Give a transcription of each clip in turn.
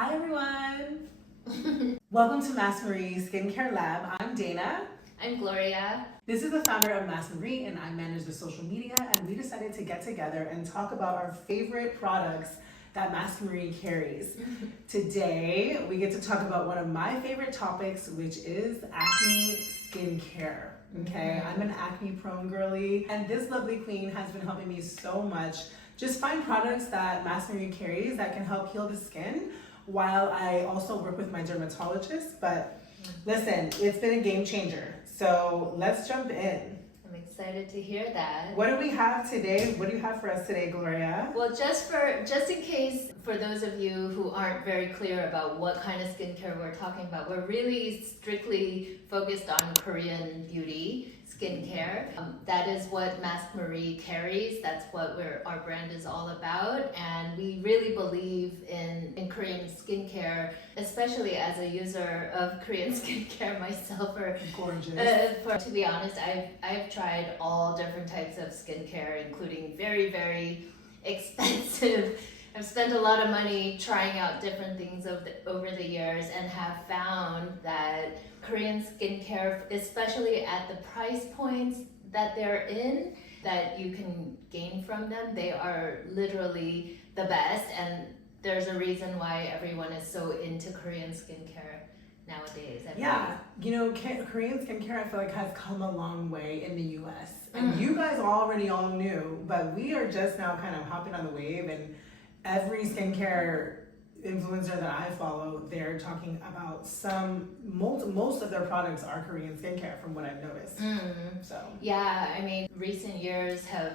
Hi everyone! Welcome to Mas Marie Skincare Lab. I'm Dana. I'm Gloria. This is the founder of Mas Marie and I manage the social media, and we decided to get together and talk about our favorite products that Mas Marie carries. Today we get to talk about one of my favorite topics, which is acne skincare. Okay, I'm an acne prone girly, and this lovely queen has been helping me so much. Just find products that Mas Marie carries that can help heal the skin, while I also work with my dermatologist. But listen, it's been a game changer. So let's jump in. I'm excited to hear that. What do we have today? What do you have for us today, Gloria? Well, just in case, for those of you who aren't very clear about what kind of skincare we're talking about, we're really strictly focused on Korean beauty skincare. That is what Mas Marie carries. That's what our brand is all about. And we really believe in Korean skincare, especially as a user of Korean skincare myself. Gorgeous. To be honest, I've tried all different types of skincare, including very, very expensive. I've spent a lot of money trying out different things over the years, and have found that Korean skincare, especially at the price points that they're in, that you can gain from them, they are literally the best. And there's a reason why everyone is so into Korean skincare nowadays. Yeah, you know, Korean skincare I feel like has come a long way in the US. And you guys already all knew, but we are just now kind of hopping on the wave, and every skincare influencer that I follow, they're talking about most of their products are Korean skincare from what I've noticed. So yeah, I mean, recent years have,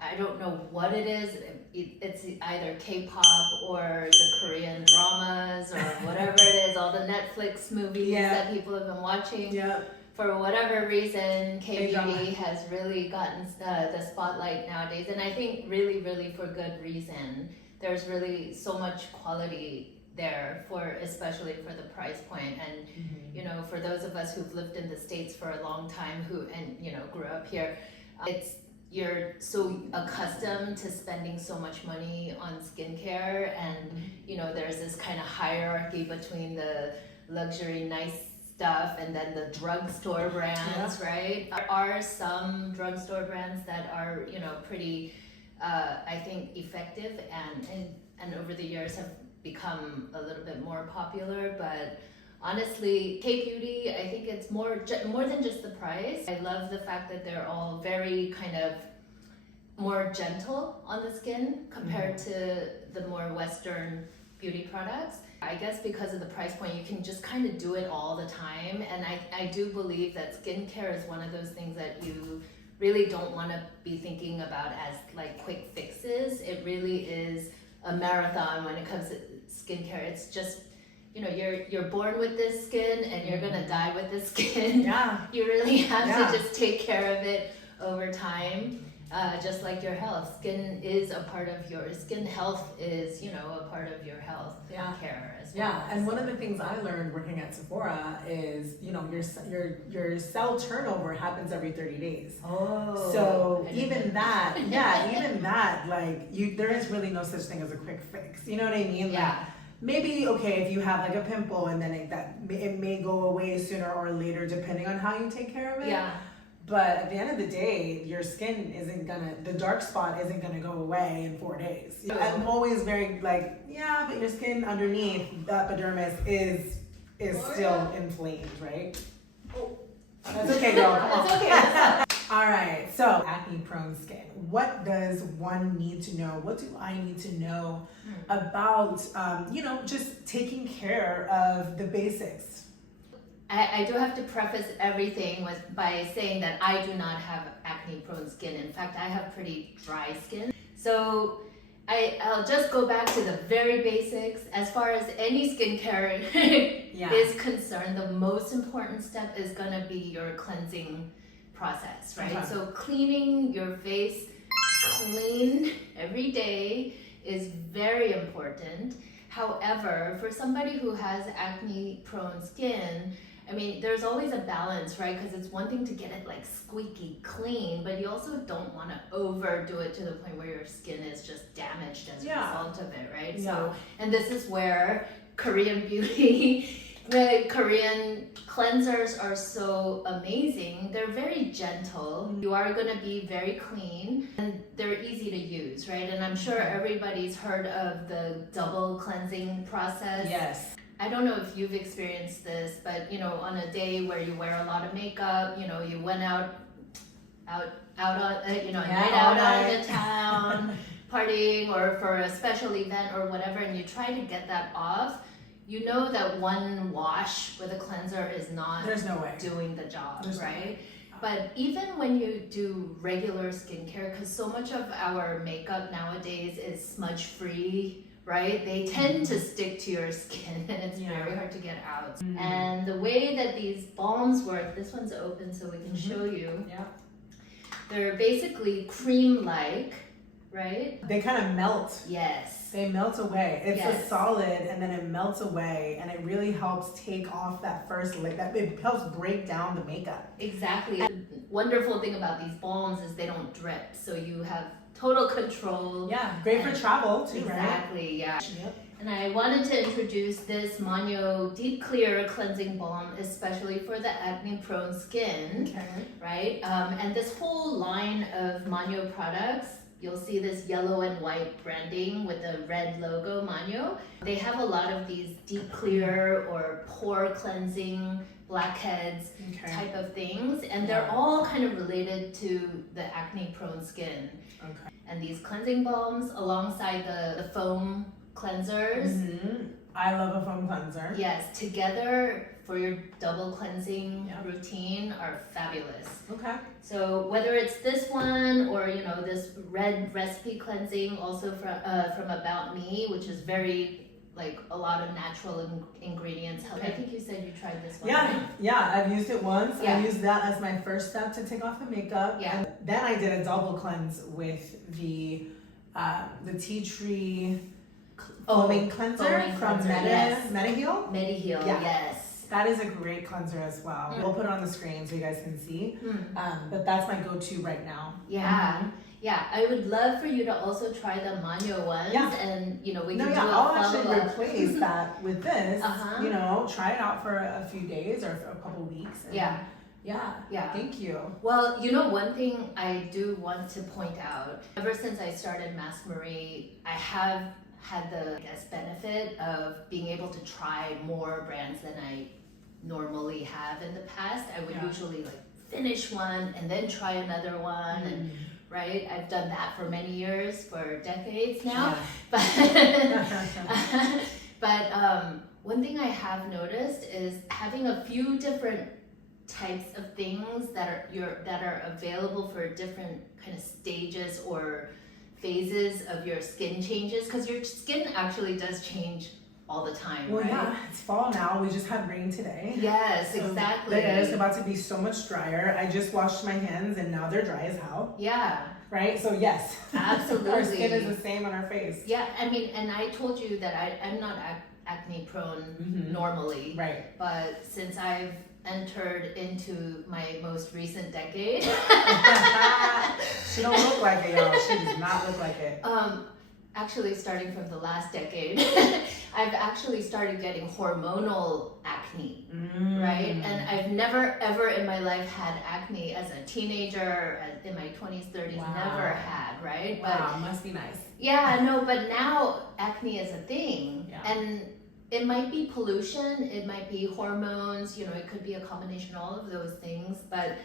I don't know what it is. It's either K-pop or the Korean dramas or whatever it is, all the Netflix movies that people have been watching. Yeah. For whatever reason, Kbeauty has really gotten the spotlight nowadays, and I think really, really for good reason. There's really so much quality there, especially for the price point. And you know, for those of us who've lived in the States for a long time, grew up here, you're so accustomed to spending so much money on skincare, and you know, there's this kind of hierarchy between the luxury nice stuff and then the drugstore brands, right? There are some drugstore brands that are, you know, pretty I think effective and over the years have become a little bit more popular. But honestly, Kbeauty, I think it's more than just the price. I love the fact that they're all very kind of more gentle on the skin compared to the more Western beauty products. I guess because of the price point, you can just kind of do it all the time. And I do believe that skincare is one of those things that you really don't want to be thinking about as like quick fixes. It really is a marathon when it comes to skincare. It's just, you know, you're born with this skin and you're gonna die with this skin. Yeah. You really have to just take care of it over time. Just like your health, skin health is, you know, a part of your health care as well. Yeah, and one of the things I learned working at Sephora is, you know, your cell turnover happens every 30 days. Oh. So even that, like there is really no such thing as a quick fix. You know what I mean? Yeah. Like, maybe, okay, if you have like a pimple and then it may go away sooner or later depending on how you take care of it. Yeah. But at the end of the day, your skin the dark spot isn't gonna go away in 4 days. I'm always very like, yeah, but your skin underneath, the epidermis is still inflamed, right? Oh, that's okay, girl, come on. That's okay. All right, so acne prone skin. What does one need to know? What do I need to know about, you know, just taking care of the basics? I do have to preface everything by saying that I do not have acne prone skin. In fact, I have pretty dry skin. So I'll just go back to the very basics. As far as any skincare is concerned, the most important step is gonna be your cleansing process, right? So cleaning your face clean every day is very important. However, for somebody who has acne prone skin, I mean, there's always a balance, right? Because it's one thing to get it like squeaky clean, but you also don't want to overdo it to the point where your skin is just damaged as a result of it, right? So, and this is where Korean beauty. The Korean cleansers are so amazing. They're very gentle. You are going to be very clean and they're easy to use, right? And I'm sure everybody's heard of the double cleansing process. Yes. I don't know if you've experienced this, but you know, on a day where you wear a lot of makeup, you know, you went out on, you know, a night out on the town, partying or for a special event or whatever, and you try to get that off. You know that one wash with a cleanser is not There's no way doing the job, There's no right? way. But even when you do regular skincare, because so much of our makeup nowadays is smudge free, right? They tend to stick to your skin and it's very hard to get out. And the way that these balms work, this one's open so we can show you. Yeah. They're basically cream-like, right? They kind of melt. Yes. They melt away. It's Yes. a solid and then it melts away and it really helps take off that first layer. It helps break down the makeup. Exactly. The wonderful thing about these balms is they don't drip, so you have total control. Yeah, great for travel too, right? Exactly, yeah. Yep. And I wanted to introduce this Manyo Deep Clear Cleansing Balm, especially for the acne-prone skin, Okay. right? And this whole line of Manyo products, you'll see this yellow and white branding with the red logo, Manyo. They have a lot of these deep clear or pore cleansing, blackheads type of things, and they're all kind of related to the acne-prone skin. Okay. And these cleansing balms alongside the foam cleansers, I love a foam cleanser. yes, together for your double cleansing routine are fabulous. Okay. So whether it's this one or you know this red recipe cleansing, also from About Me, which is very like a lot of natural ingredients. I think you said you tried this one. Yeah, right? yeah, I've used it once. Yeah. I used that as my first step to take off the makeup. Yeah. And then I did a double cleanse with the tea tree foaming cleanser foaming from cleanser, yes. Mediheal. Mediheal, Yeah. yes. That is a great cleanser as well. We'll put it on the screen so you guys can see. But that's my go-to right now. Yeah. Yeah, I would love for you to also try the Manyo ones, and you know we can do a I'll actually follow-up. replace that with this. Uh-huh. You know, try it out for a few days or for a couple weeks. And yeah. Thank you. Well, you know, one thing I do want to point out, ever since I started Mask Marie, I have had the, I guess, benefit of being able to try more brands than I normally have in the past. I would usually like finish one and then try another one, and right? I've done that for many years, for decades now. Yeah. But one thing I have noticed is having a few different types of things that are available for different kind of stages or phases of your skin changes, because your skin actually does change all the time. Well, right? yeah, it's fall now. We just had rain today. Yes, So exactly. It is about to be so much drier. I just washed my hands and now they're dry as hell. Yeah. Right? So yes. Absolutely. Our skin is the same on our face. Yeah, I mean, and I told you that I'm not acne prone normally. Right. But since I've entered into my most recent decade. She don't look like it, y'all. She does not look like it. Actually, starting from the last decade, I've actually started getting hormonal acne, right? And I've never ever in my life had acne as a teenager, in my 20s, 30s, never had, right? Wow, must be nice. Yeah, no, but now acne is a thing. Yeah. And it might be pollution, it might be hormones, you know, it could be a combination of all of those things. But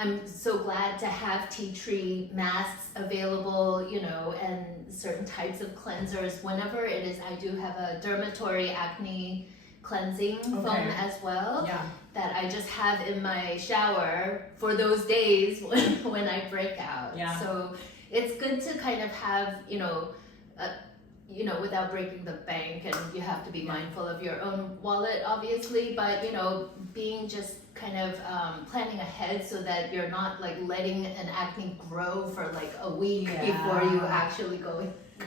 I'm so glad to have tea tree masks available, you know, and certain types of cleansers. Whenever it is, I do have a dermatory acne cleansing foam as well. Yeah. That I just have in my shower for those days when I break out. Yeah. So it's good to kind of have, you know, without breaking the bank, and you have to be mindful of your own wallet, obviously, but, you know, being just kind of planning ahead so that you're not like letting an acne grow for like a week before you actually go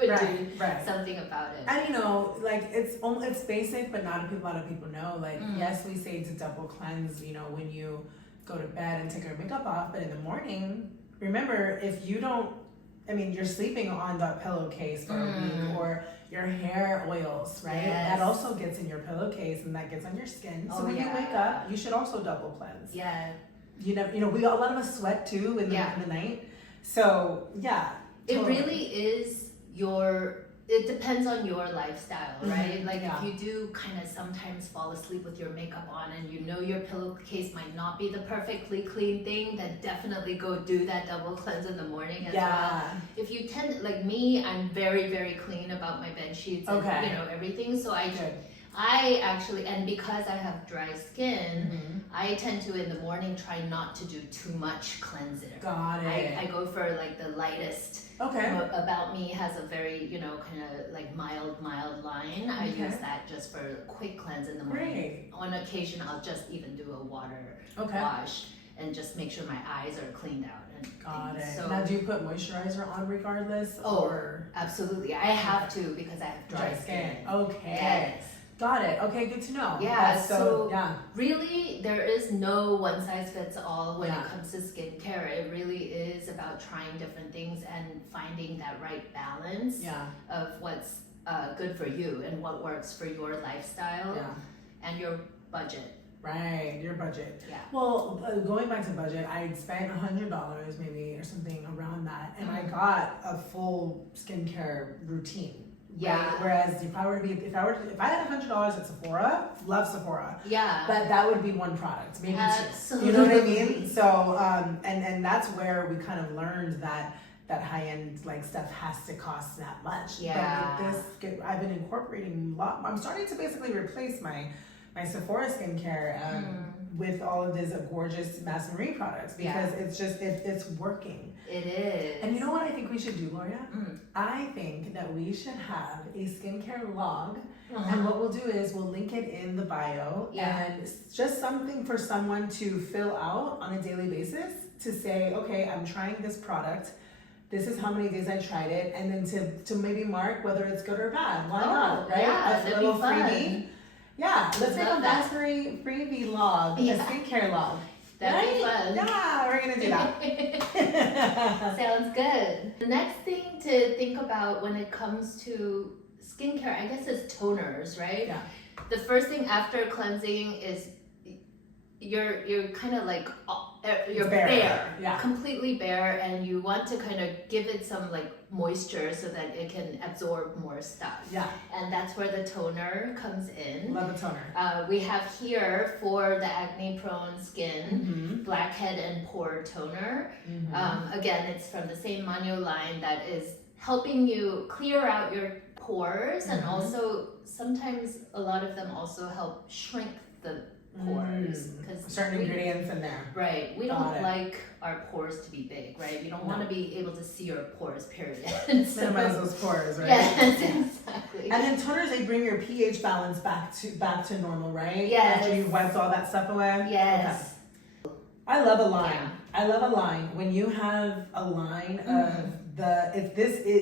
do something about it. And you know, like it's basic, but not a lot of people know. Like, yes, we say to double cleanse, you know, when you go to bed and take your makeup off, but in the morning, remember, if you don't, I mean, you're sleeping on that pillowcase for a week, or your hair oils, right? Yes. That also gets in your pillowcase and that gets on your skin. So Oh, when you yeah. wake up, you should also double cleanse. Yeah. You know, a lot of us sweat too in the night. So yeah, totally. It really is it depends on your lifestyle, right? Like if you do kind of sometimes fall asleep with your makeup on and you know your pillowcase might not be the perfectly clean thing, then definitely go do that double cleanse in the morning as well. If you tend, like me, I'm very, very clean about my bed sheets and everything. So I actually, and because I have dry skin, I tend to in the morning try not to do too much cleanser. Got it. I go for like the lightest. Okay. About Me has a very, kind of like mild line. I use that just for a quick cleanse in the morning. Great. On occasion, I'll just even do a water wash and just make sure my eyes are cleaned out. Got it. So, now, do you put moisturizer on regardless? Or? Absolutely. I have to because I have dry skin. Okay. Yes. Got it. Okay, good to know. Yeah, so really there is no one size fits all when it comes to skincare. It really is about trying different things and finding that right balance of what's good for you and what works for your lifestyle and your budget. Right, your budget. Yeah. Well, going back to budget, I spent $100 maybe or something around that, and I got a full skincare routine. Yeah. Right? Whereas if I had $100 at Sephora, love Sephora. Yeah. But that would be one product, maybe Absolutely. two. You know what I mean? So and that's where we kind of learned that high end like stuff has to cost that much. Yeah. But with I've been incorporating a lot. I'm starting to basically replace my Sephora skincare with all of these gorgeous Mass Marie products because it's working. It is. And you know what I think we should do, Gloria? I think that we should have a skincare log, and what we'll do is we'll link it in the bio, and it's just something for someone to fill out on a daily basis to say, okay, I'm trying this product. This is how many days I tried it, and then to maybe mark whether it's good or bad. Why not? Right? Yeah, a little freebie. Yeah, let's make a Mass Marie freebie log, a skincare log. That'd be fun. Yeah, we're gonna do that. Sounds good. The next thing to think about when it comes to skincare, I guess, is toners, right? Yeah. The first thing after cleansing is you're kind of like you're bare. Yeah. Completely bare, and you want to kind of give it some like moisture so that it can absorb more stuff. Yeah. And that's where the toner comes in. Love a toner. We have here for the acne-prone skin, blackhead and pore toner. Again, it's from the same Manyo line that is helping you clear out your pores, and also sometimes a lot of them also help shrink the pores because certain ingredients in there. Right. We don't like our pores to be big, right? We don't want to be able to see our pores, period. So, minimize those pores, right? Yes, exactly. And then toners, they bring your pH balance back to normal, right? Yes. After you've wiped all that stuff away. Yes. Okay. I love a line. Yeah. I love a line. When you have a line of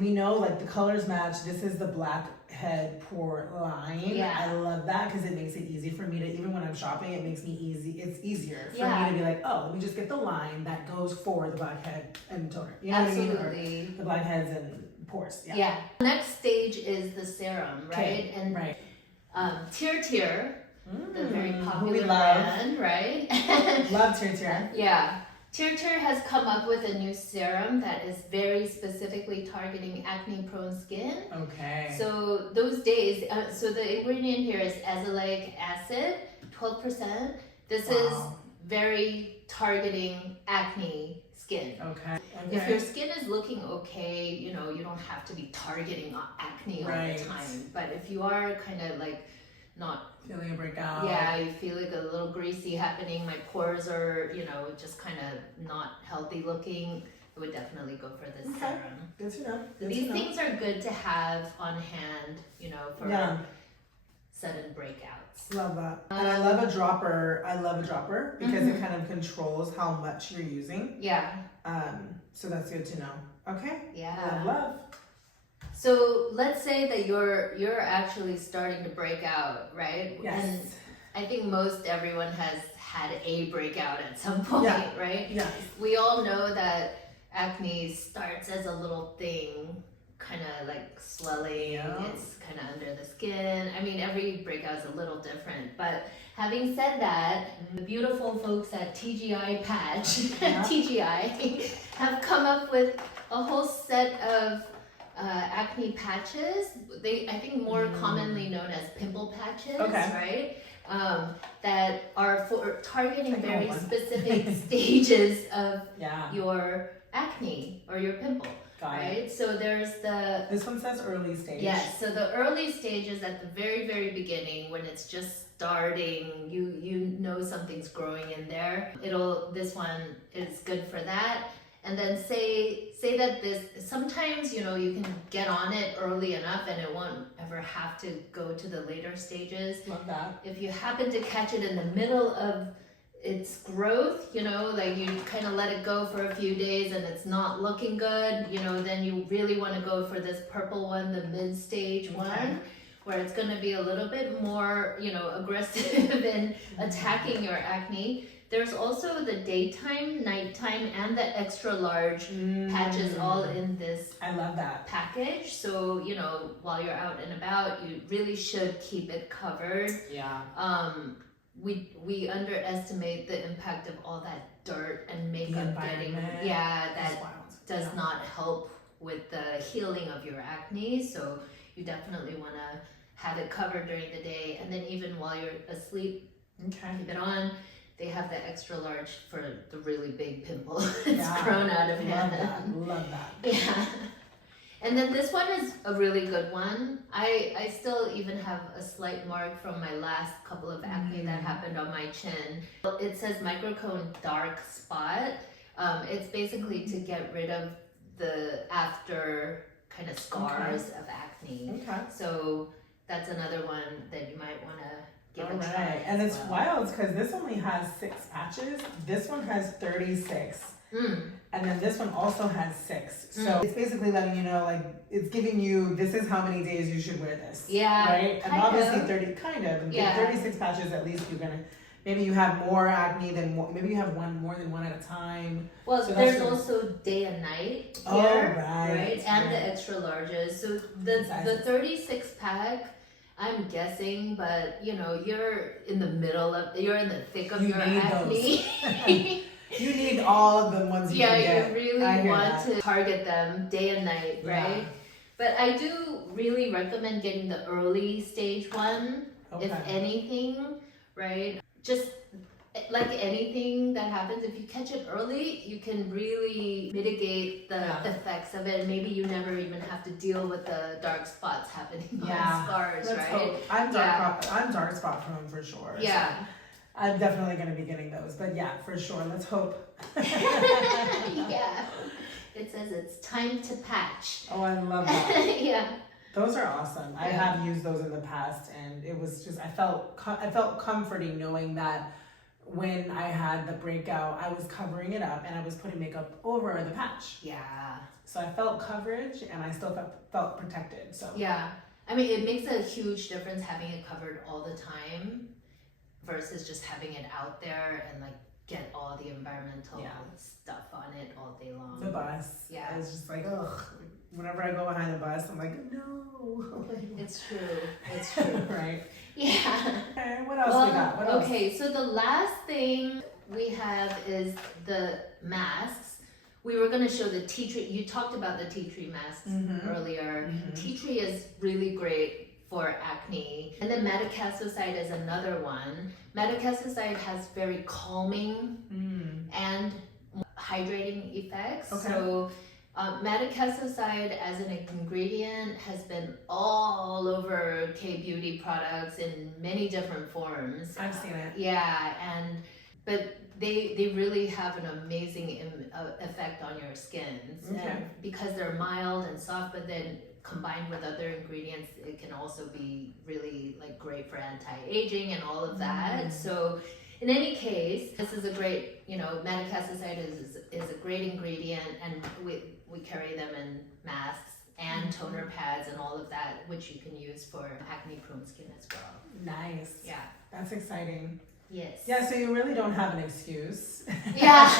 we know like the colors match. This is the blackhead pore line. Yeah. I love that because it makes it easy for me to, even when I'm shopping, it makes me easy. It's easier for me to be like, oh, let me just get the line that goes for the blackhead and toner. You know Absolutely. what I mean? Or the blackheads and pores. Yeah. Yeah. Next stage is the serum, right? And Tier. The very popular brand, right? Love Tier. Yeah. Tier has come up with a new serum that is very specifically targeting acne-prone skin. Okay. So those days, so the ingredient here is azelaic acid, 12%. This is very targeting acne skin. Okay. If your skin is looking okay, you don't have to be targeting acne all the time. But if you are kind of like not feeling a breakout. Yeah, you feel like a little greasy happening. My pores are, just kind of not healthy looking. I would definitely go for this serum. Good to know. These things are good to have on hand, for sudden breakouts. Love that. And I love a dropper. Because it kind of controls how much you're using. Yeah. So that's good to know. Okay. Yeah. Love. So let's say that you're actually starting to break out, right? Yes. And I think most everyone has had a breakout at some point, right? Yeah. We all know that acne starts as a little thing, kind of like swelling. Yeah. It's kind of under the skin. I mean, every breakout is a little different. But having said that, the beautiful folks at TGI Patch, TGI, have come up with a whole set of acne patches. I think more commonly known as pimple patches, right? That are for targeting very specific stages of your acne or your pimple. Right? So there's this one says early stage. Yes, so the early stage is at the very, very beginning when it's just starting, you know something's growing in there. This one is good for that. And then say that sometimes, you know, you can get on it early enough and it won't ever have to go to the later stages. Love that. If you happen to catch it in the middle of its growth, you know, like you kind of let it go for a few days and it's not looking good, you know, then you really want to go for this purple one, the mid-stage one, where it's going to be a little bit more, you know, aggressive in attacking your acne. There's also the daytime, nighttime, and the extra large patches all in this I love that package. So, you know, while you're out and about, you really should keep it covered. Yeah. We underestimate the impact of all that dirt and makeup getting, that does not help with the healing of your acne. So you definitely want to have it covered during the day, and then even while you're asleep, keep it on. They have the extra large for the really big pimple. It's grown out of hand. Love that. Yeah. And then this one is a really good one. I still even have a slight mark from my last couple of acne that happened on my chin. It says microcone dark spot. It's basically to get rid of the after kind of scars of acne. So that's another one that you might want to give a try. And it's wild because this only has 6 patches. This one has 36. And then this one also has 6. So it's basically letting you know, like, it's giving you, this is how many days you should wear this. Yeah. Right? And obviously 36 patches, at least you're gonna, maybe you have more acne than, maybe you have more than one at a time. Well, so there's also day and night here, right? And the extra larges. So the 36 pack, I'm guessing, but you know, you're in the thick of your acne. You need all of the ones you can get. You really want to target them day and night, right? But I do really recommend getting the early stage one, if anything, right? Just like anything that happens, if you catch it early, you can really mitigate the effects of it, and maybe you never even have to deal with the dark spots happening on scars, right? Hope. I'm dark spot prone for sure. Yeah. So I'm definitely going to be getting those, but yeah, for sure. Let's hope. Yeah. It says it's time to patch. Oh, I love that. Yeah. Those are awesome. I have used those in the past, and it was just, I felt comforting knowing that when I had the breakout, I was covering it up and I was putting makeup over the patch. Yeah. So I felt coverage and I still felt protected. So yeah. I mean, it makes a huge difference having it covered all the time versus just having it out there and like get all the environmental stuff on it all day long. The bus. Yeah. It's just like, ugh. Whenever I go behind the bus, I'm like, no. It's true. It's true. Right. Yeah. Okay, what else we got? What else? Okay, so the last thing we have is the masks. We were going to show the tea tree. You talked about the tea tree masks earlier. Tea tree is really great for acne. And then Madecassoside is another one. Madecassoside has very calming and hydrating effects. Okay. So Madecassoside as an ingredient has been all over Kbeauty products in many different forms. I've seen it. Yeah, but they really have an amazing effect on your skin. And because they're mild and soft, but then combined with other ingredients, it can also be really like great for anti-aging and all of that. So in any case, this is a great, you know, Madecassoside is a great ingredient, and we carry them in masks and toner pads and all of that, which you can use for acne-prone skin as well. Nice. Yeah. That's exciting. Yes. Yeah, so you really don't have an excuse. Yeah.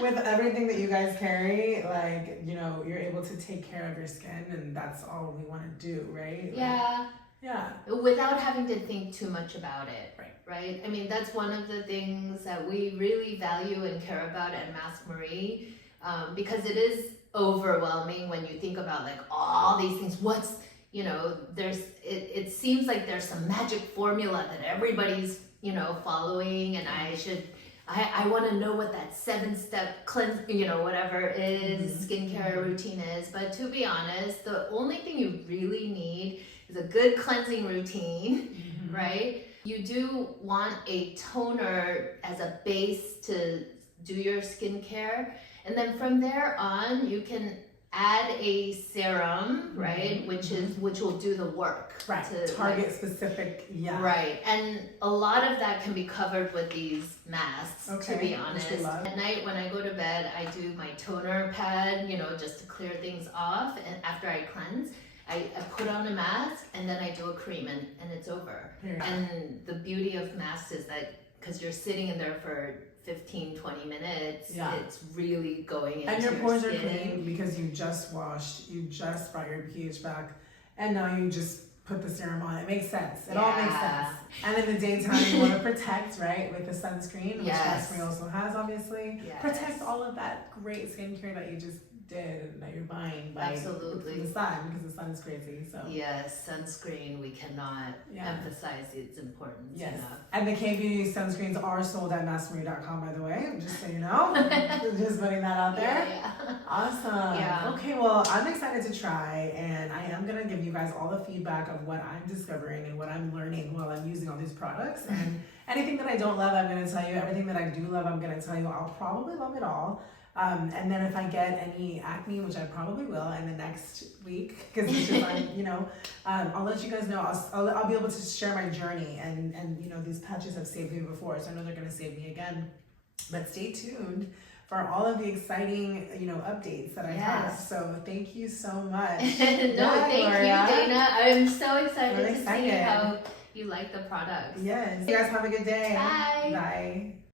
With everything that you guys carry, like, you know, you're able to take care of your skin, and that's all we want to do, right? Yeah. Yeah. Without having to think too much about it. Right. Right? I mean, that's one of the things that we really value and care about at Mask Marie, because it is overwhelming when you think about like all these things. What's, you know, it seems like there's some magic formula that everybody's, you know, following, and I want to know what that 7-step cleanse, you know, whatever is, skincare routine is. But to be honest, the only thing you really need is a good cleansing routine, right? You do want a toner as a base to do your skincare. And then from there on, you can add a serum, right? Which will do the work. Right. To target specific, yeah. Right. And a lot of that can be covered with these masks, Okay, to be honest. which we love. At night when I go to bed, I do my toner pad, you know, just to clear things off. And after I cleanse, I put on a mask, and then I do a cream, and it's over. Yeah. And the beauty of masks is that because you're sitting in there for 15-20 minutes, it's really going into and your pores skin. are clean because you just washed, you just brought your pH back, and now you just put the serum on. It makes sense. It all makes sense. And in the daytime, you want to protect, right, with the sunscreen, which Mask Marie also has, obviously. Yes. Protect all of that great skincare that you just did and that you're buying by Absolutely. the sun, because the sun is crazy. So Yes, sunscreen, we cannot emphasize its importance enough. And the Kbeauty sunscreens are sold at maskmarie.com, by the way, just so you know. Just putting that out there. Yeah. Awesome. Yeah. Okay, well, I'm excited to try, and I am going to give you guys all the feedback of what I'm discovering and what I'm learning while I'm using all these products. And anything that I don't love, I'm going to tell you. Everything that I do love, I'm going to tell you. I'll probably love it all. And then if I get any acne, which I probably will in the next week, because it's just like, you know, I'll let you guys know. I'll be able to share my journey, and you know, these patches have saved me before, so I know they're going to save me again. But stay tuned for all of the exciting, you know, updates that I have. So thank you so much. Thank you, Dana. I'm so excited to see how you like the products. Yes. You guys have a good day. Bye. Bye.